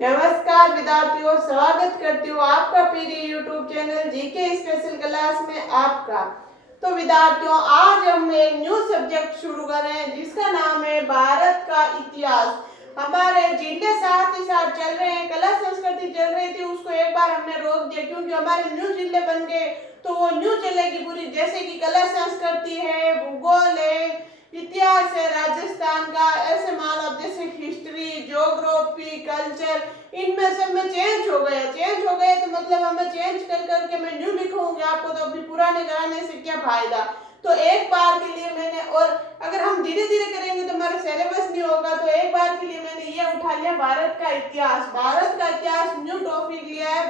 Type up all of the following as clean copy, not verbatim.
नमस्कार विद्यार्थियों, स्वागत करती हूँ आपका PD YouTube channel GK special class में आपका। तो विद्यार्थियों, आज हम एक न्यू सब्जेक्ट शुरू कर रहे हैं जिसका नाम है भारत का इतिहास। हमारे जिले साथ ही साथ चल रहे हैं, कला संस्कृति चल रही थी, उसको एक बार हमने रोक दिया क्योंकि हमारे न्यू जिले बन गए तो वो न्यू चलेगी पूरी, जैसे कि कला संस्कृति है, भूगोल है, इतिहास है राजस्थान का, ऐसे मान लो जैसे हिस्ट्री, ज्योग्राफी, कल्चर, इनमें सब में चेंज हो गए तो मतलब हमें चेंज कर करके मैं न्यू लिखूंगी आपको, तो अभी पुराने कराने से क्या फायदा। तो एक बार के लिए मैंने, और अगर हम धीरे धीरे करेंगे तो हमारा सिलेबस नहीं होगा, तो एक बार के लिए मैंने ये उठा लिया भारत का इतिहास। भारत का इतिहास न्यू टॉपिक लिया है,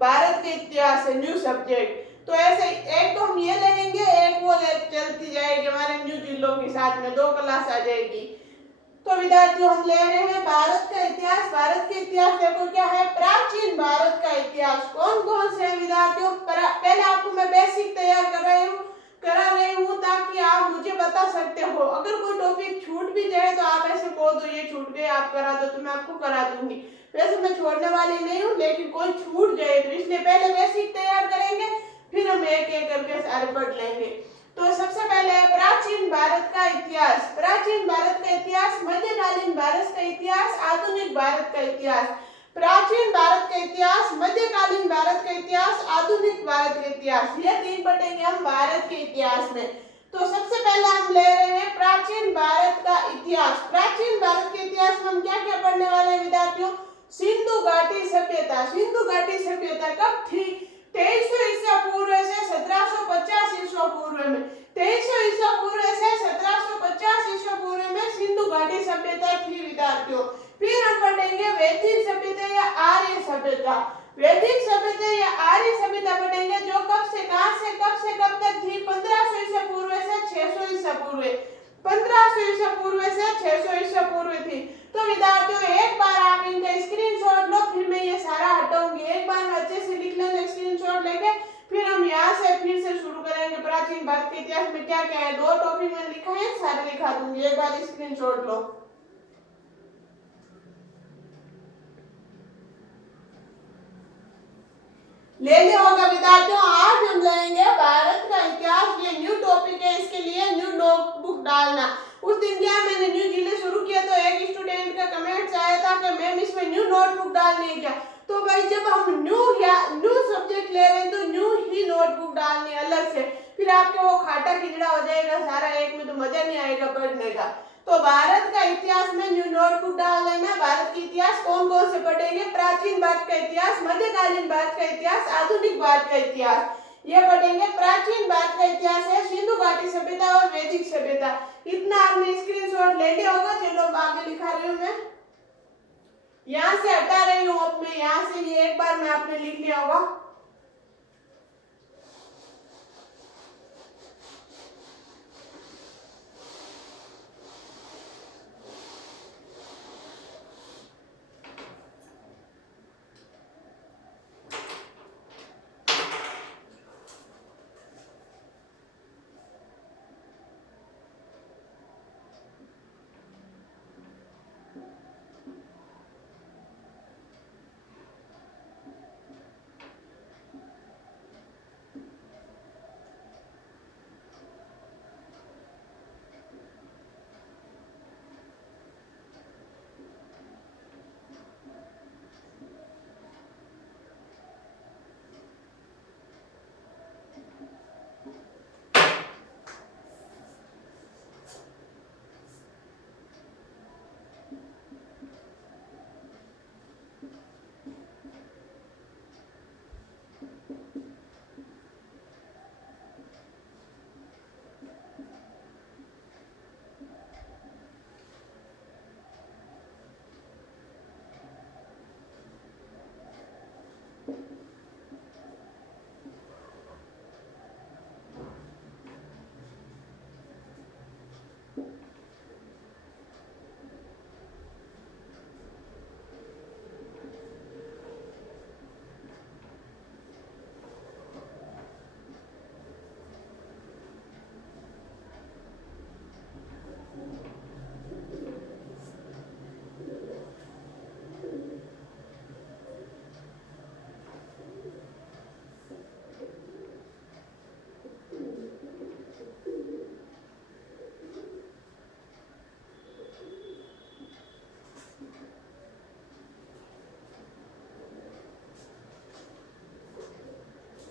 भारत के इतिहास है न्यू सब्जेक्ट। तो ऐसे एक तो हम ये लेंगे, एक वो चलती जाएगी हमारे न्यू जिलों के साथ में, दो क्लास आ जाएगी। तो विद्यार्थियों, हम ले रहे हैं भारत का इतिहास। भारत के इतिहास देखो क्या है, प्राचीन भारत का इतिहास कौन कौन से है विद्यार्थियों। पहले आपको मैं बेसिक तैयार करा रही हूँ ताकि आप मुझे बता सकते हो। अगर कोई टॉपिक छूट भी जाए तो आप ऐसे बोल दो ये छूट गए, आप करा दो, तो मैं आपको करा दूंगी। वैसे मैं छोड़ने वाली नहीं हूँ, लेकिन कोई छूट जाए तो इसलिए पहले बेसिक तैयार करेंगे, फिर हम एक एक करके सारे पढ़ लेंगे। तो सबसे पहले प्राचीन भारत का इतिहास। प्राचीन भारत का इतिहास, मध्यकालीन भारत का इतिहास, आधुनिक भारत का इतिहास। प्राचीन भारत का इतिहास, मध्यकालीन भारत का इतिहास, आधुनिक भारत का इतिहास, ये तीन पढ़ेंगे हम भारत के इतिहास में। तो सबसे पहले हम ले रहे हैं प्राचीन भारत का इतिहास। प्राचीन भारत के इतिहास में हम क्या क्या पढ़ने वाले हैं विद्यार्थियों। सिंधु घाटी सभ्यता। सिंधु घाटी सभ्यता कब थी, 2300 ईसा पूर्व से 1750 ईसा पूर्व में। 2300 ईसा पूर्व से 1750 ईसा पूर्व में सिंधु घाटी सभ्यता थी विद्यार्थियों। फिर हम पढ़ेंगे वैदिक सभ्यता या आर्य सभ्यता। वैदिक सभ्यता या आर्य सभ्यता पढ़ेंगे जो कब से कब तक थी, 1500 ईसा पूर्व से 600 ईसा पूर्व। 1500 ईसा पूर्व से 600 ईसा पूर्व थी। तो विद्यार्थियों, एक बार आप इनका स्क्रीनशॉट लो, फिर मैं ये सारा हटाऊंगी। एक बार में अच्छे से लिख लेना स्क्रीनशॉट लेके, फिर हम यहाँ से फिर से शुरू करेंगे। प्राचीन भारत के इतिहास में क्या क्या है, दो टॉपिक मैंने लिखा है, सारे लिखा दूंगी। एक बार स्क्रीनशॉट लो, ले लिया होगा विद्यार्थियों। आज हम लेंगे भारत का इतिहास, ये न्यू टॉपिक है, इसके लिए न्यू नोटबुक डालना। उस दिन क्या मैंने न्यू जिले शुरू किया तो एक स्टूडेंट का कमेंट आया था कि मैम इसमें न्यू नोटबुक डालनी है क्या। तो भाई जब हम न्यू सब्जेक्ट ले रहे हैं तो न्यू ही नोटबुक डालनी है अलग से, फिर आपके वो खाटा खिचड़ा हो जाएगा सारा एक में, तो मजा नहीं आएगा पढ़ने का। तो भारत का इतिहास में न्यू नोटबुक डाल लेना। भारत का इतिहास कौन कौन से पढ़ेंगे, प्राचीन भारत का इतिहास, मध्यकालीन भारत का इतिहास, आधुनिक भारत का इतिहास, ये पढ़ेंगे। प्राचीन भारत का इतिहास है सिंधु घाटी सभ्यता और वैदिक सभ्यता। इतना आपने स्क्रीनशॉट ले लिया होगा। चलो आगे लिखा रही हूँ मैं, यहाँ से हटा रही हूँ, अब मैं यहाँ से ये एक बार में आपने लिख लिया होगा।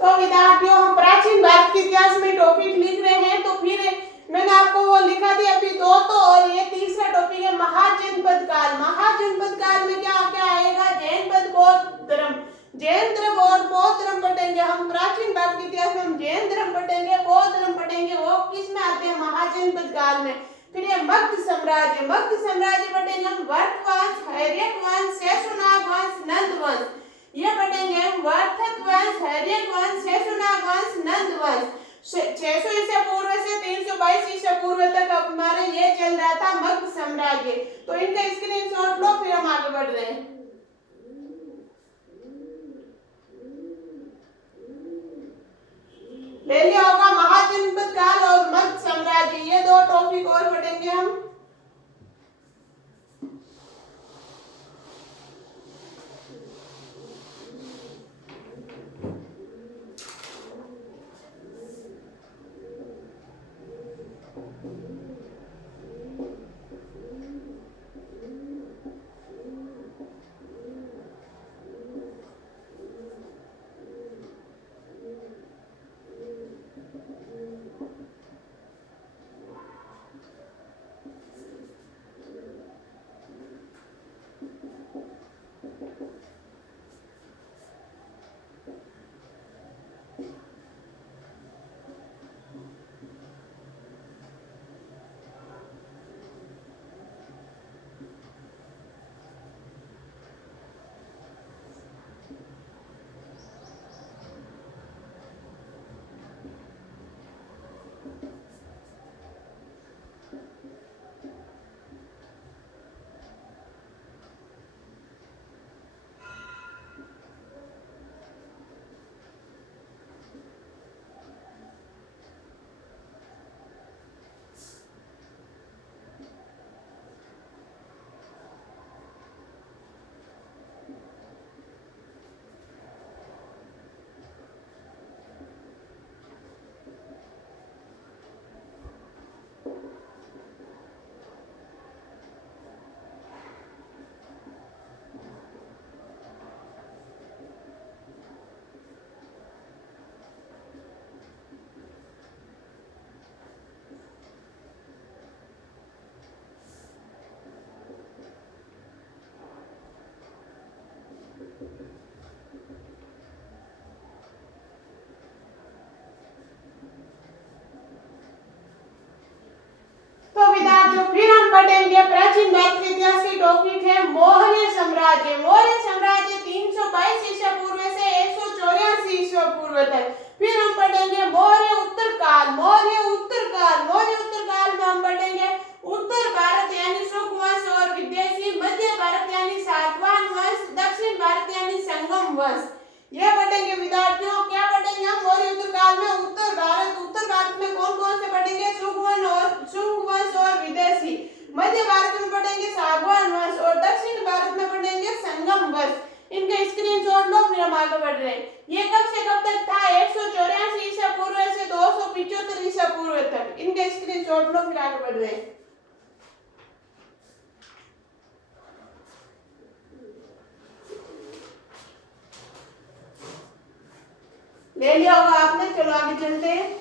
तो विद्यार्थियों हम प्राचीन भारत के इतिहास में टॉपिक लिख रहे हैं, तो फिर मैंने आपको वो लिखा दिया अभी दो, तो और ये तीसरा टॉपिक है महाजनपद काल। महाजनपद काल में क्या क्या आएगा? जैन पद, बौद्ध धर्म, जैन धर्म और बौद्ध धर्म पढ़ेंगे हम। प्राचीन भारत के इतिहास में हम जैन धर्म पढ़ेंगे, बौद्ध धर्म पढ़ेंगे, वो किस में आते हैं? महाजनपद काल में। फिर ये मगध साम्राज्य, मगध साम्राज्य पढ़ेंगे हम। वर्त वंश, हर्यक वंश, शेषनाग वंश, नंद वंश, ये पढ़ेंगे हम। वर्तक वंश, हर्यक वंश, शेषनाग वंश, नंद वंश। 600 ईसा पूर्व से 322 ईसा पूर्व तक हमारे ये चल रहा था मगध साम्राज्य। तो इनका स्क्रीनशॉट लो, फिर हम आगे बढ़ रहे हैं। ले लिया होगा महाजनपद काल और मगध साम्राज्य, ये दो टॉपिक और पढ़ेंगे हम। फिर हम पढ़ेंगे प्राचीन भारत के इतिहास की टॉपिक है मौर्य साम्राज्य। मौर्य साम्राज्य 322 ईसा पूर्व से 184 ईसा पूर्व तक। फिर हम पढ़ेंगे मौर्य उत्तर काल। मौर्य उत्तर काल, मौर्य उत्तर काल में हम पढ़ेंगे उत्तर भारत यानी शुक वंश और विदेशी, मध्य भारत यानी सातवाहन वंश, दक्षिण भारत यानी संगम वंश। यह पढ़ेंगे विद्यार्थियों। क्या पढ़ेंगे हम मौर्य उत्तर काल में? उत्तर भारत। उत्तर भारत में कौन कौन से पढ़ेंगे? शुक वंश और विदेशी। मध्य भारत में पढ़ेंगे सातवाहन वंश और दक्षिण भारत में पढ़ेंगे संगम वंश। इनका स्क्रीनशॉट लो, फिर हम आगे बढ़ रहे हैं। ये कब से कब तक था? 184 ईसा पूर्व से 275 ईसा पूर्व तक। इनका स्क्रीनशॉट लो, फिर आगे बढ़ रहे हैं। ले लिया होगा आपने, चलो आगे चलते हैं।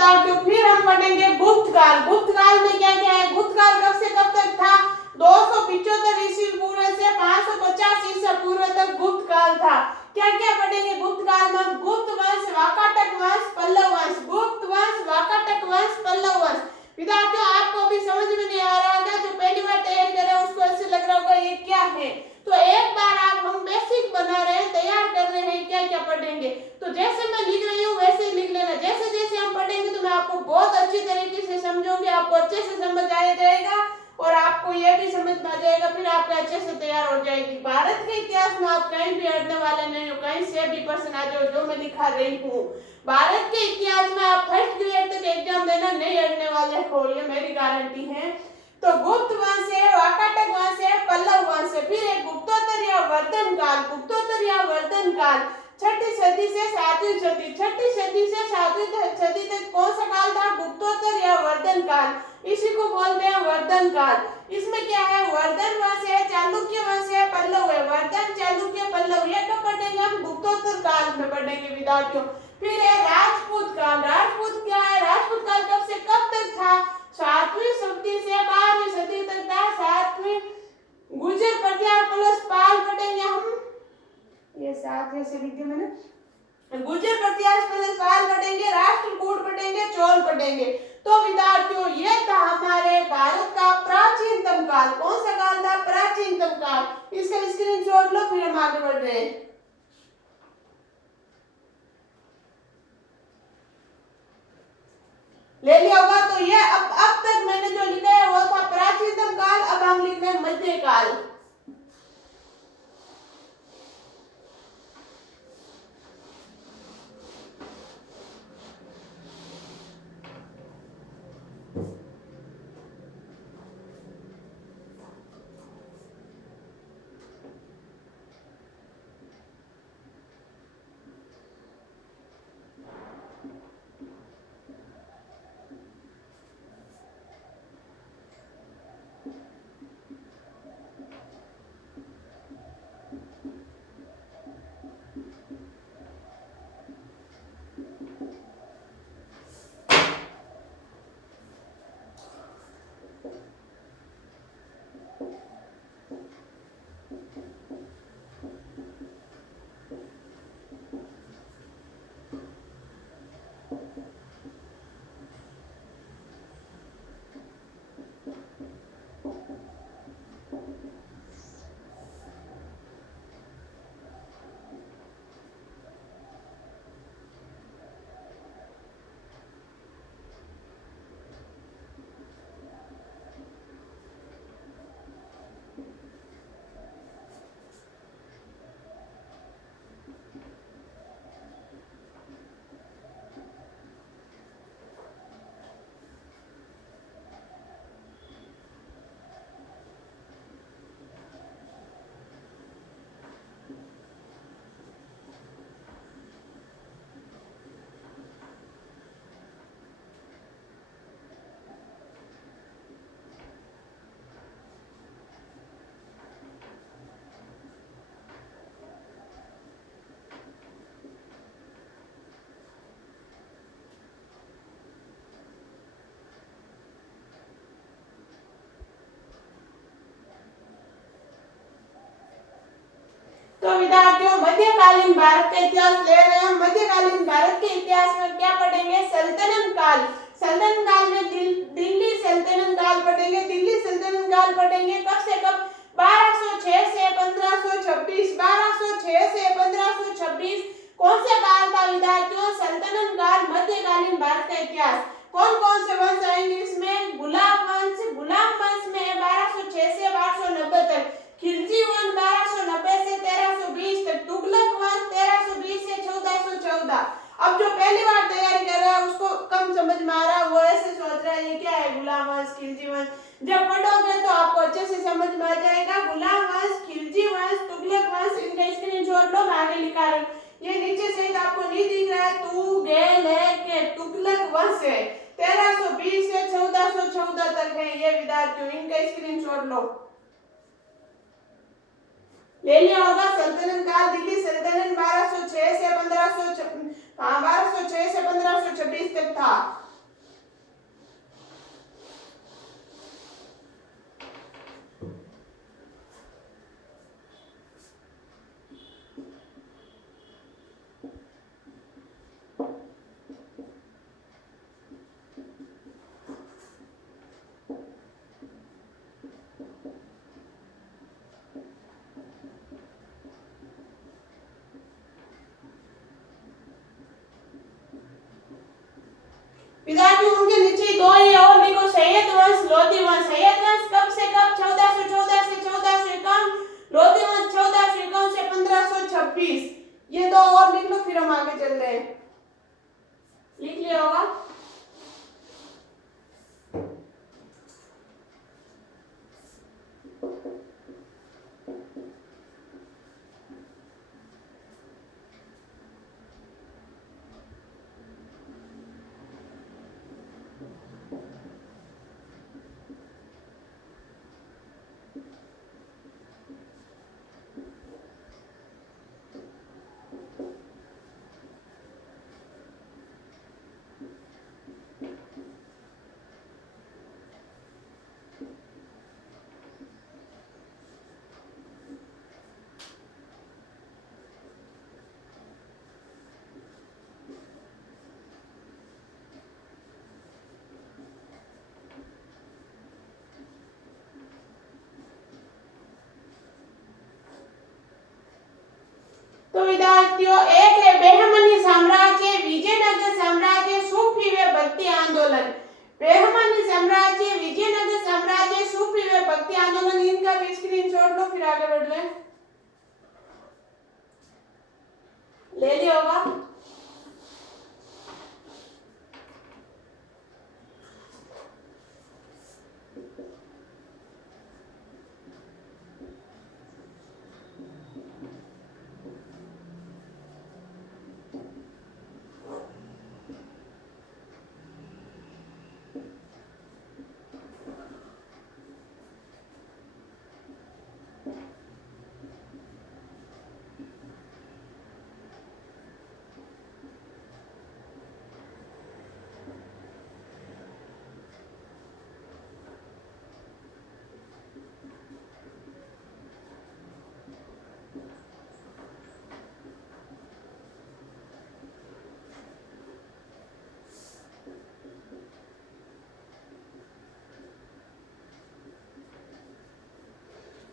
विद्यार्थियों फिर हम पढ़ेंगे गुप्त काल। गुप्त काल में क्या क्या है? गुप्त काल कब से कब तक था? 275 ईस्वी पूर्व से 550 ईसा पूर्व तक गुप्त काल था। क्या क्या पढ़ेंगे गुप्त काल में? गुप्त वंश, वाकाटक वंश, पल्लव वंश। गुप्त वंश, वाकाटक वंश, पल्लव वंश। विद्यार्थियों आपको भी समझ में नहीं आ रहा होगा, जो पहली बार तैयार कर रहे हैं उसको ऐसे लग रहा होगा ये क्या है। तो एक बार आप हम बेसिक बना रहे हैं, तैयार कर रहे हैं, क्या क्या पढ़ेंगे। तो जैसे मैं लिख रही हूँ वैसे ही लिख लेना। जैसे जैसे हम पढ़ेंगे तो मैं आपको बहुत अच्छी तरीके से समझाऊंगी, आपको अच्छे से समझ आ जाएगा और आपको यह भी समझ में आ जाएगा, फिर आपके अच्छे से तैयार हो जाएगी। भारत के इतिहास में आप कहीं भी अड़ने वाले नहीं हो, कहीं से भी प्रश्न आ जाओ जो मैं लिखा रही हूँ। भारत के इतिहास में आप फर्स्ट ग्रेड तक एग्जाम देना नहीं अड़ने वाले हो, ये मेरी गारंटी है। तो गुप्त वंश है, वाकाटक वंश है, पल्लव वंश है, फिर एक गुप्तोत्तर या वर्धन काल। गुप्तोत्तर या वर्धन काल 6ठी सदी से 7वीं सदी, 6ठी सदी से 7वीं सदी तक कौन सा काल था? गुप्तोत्तर या वर्धन काल, इसी को बोलते हैं वर्धन काल। इसमें क्या है? वर्धन वंश है, चालुक्य वंश है, पल्लव है। वर्धन, चालुक्य, पल्लव, ये कब पढ़ेंगे हम? गुप्तोत्तर काल में पढ़ेंगे विद्यार्थियों। फिर है राजपूत काल। राजपूत क्या है? राजपूत काल कब से कब तक था? 7वीं सदी से 12वीं सदी तक था। 7वीं गुर्जर, पटियार प्लस पाल पढ़ेंगे हम, ये साथ जैसे लिखे मैंने। गुर्जर, पटियार प्लस पाल पढ़ेंगे, राष्ट्रकूट पढ़ेंगे, चोल पढ़ेंगे। तो विद्यार्थियों ये था हमारे भारत का प्राचीनतम काल। कौन सा काल था? प्राचीनतम काल। इसका स्क्रीनशॉट लो, फिर हम आगे बढ़ रहे हैं। ले लिया होगा। तो ये अब तक मैंने जो लिखा है वो था प्राचीनतम काल, अब हम लिख रहे हैं मध्यकाल। तो विद्यार्थियों मध्यकालीन भारत का इतिहास ले रहे हैं। मध्यकालीन भारत के इतिहास में क्या पढ़ेंगे? सल्तनत काल। सल्तनत काल में दिल्ली सल्तनत काल पढ़ेंगे। दिल्ली सल्तनत काल पढ़ेंगे कब से कब? 1206 से 1526। 1206 से 1526 कौन सा काल था विद्यार्थियों? सल्तनत काल, मध्यकालीन भारत का इतिहास। कौन कौन से वंश आएंगे इसमें? गुलाम वंश। गुलाम वंश में 1206 से 1290 तक। खिलजी वंश 1290 से 1320 तक। तुगलक वंश 1320 से 1414। अब जो पहली बार तैयारी कर रहा है उसको कम समझ में आ रहा है, वो ऐसे सोच रहा है ये क्या है गुलाम वंश, खिलजी वंश। जब पढ़ोगे तो आपको अच्छे से समझ में आ जाएगा। गुलाम वंश, खिलजी वंश, तुगलक वंश, इनका स्क्रीनशॉट लो, मैं आगे लिखा रही हूँ। ये नीचे से आपको नहीं दिख रहा है, तू गे ले के तुगलक वंश है 1320 से 1414 तक है ये विद्यार्थियों, इनका स्क्रीनशॉट लो। ले लिया होगा। सल्तनत काल दिल्ली सल्तनत 1206 से 1526 तक था। विद्यार्थियों उनके नीचे दो ही और लिखो, सैयद वंश, लोधी वंश। सैयद वंश कब से कब? 1414 से 1451, लोधी वंश 1451 से 1526। ये दो और लिख लो, फिर हम आगे चल रहे हैं। लिख लिया होगा? तो विद्यार्थियों एक है बहमनी साम्राज्य, विजयनगर साम्राज्य, सूफी व भक्ति आंदोलन। बहमनी साम्राज्य, विजयनगर साम्राज्य, सूफी व भक्ति आंदोलन, इनका भी स्क्रीनशॉट लो, फिर आगे बढ़ रहे हैं। ले लिया होगा?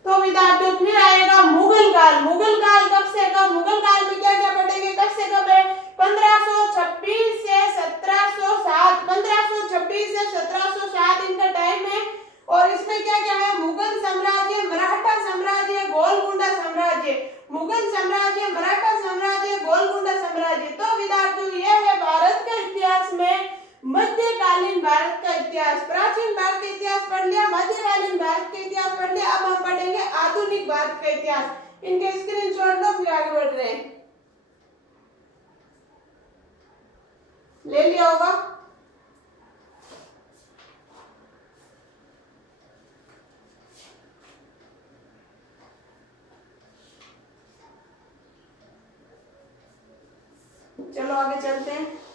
तो विद्यार्थियों फिर आएगा मुगल काल। मुगल काल कब से कब? मुगल काल में क्या क्या पढ़ेंगे? कब से कब है? 1526 से 1707। 1526 से 1707 इनका टाइम है। और इसमें क्या क्या है? मुगल साम्राज्य, मराठा साम्राज्य, गोलकुंडा साम्राज्य। मुगल साम्राज्य, मराठा साम्राज्य, गोलकुंडा साम्राज्य। तो विद्यार्थियों यह है भारत के इतिहास में मध्यकालीन भारत का इतिहास। प्राचीन भारत का इतिहास पढ़ लिया, मध्यकालीन भारत का इतिहास पढ़ लिया। अब हम पढ़ेंगे आधुनिक भारत का इतिहास। इनके स्क्रीनशॉट लो, फिर आगे बढ़ रहे हैं। ले लिया होगा? चलो आगे चलते हैं।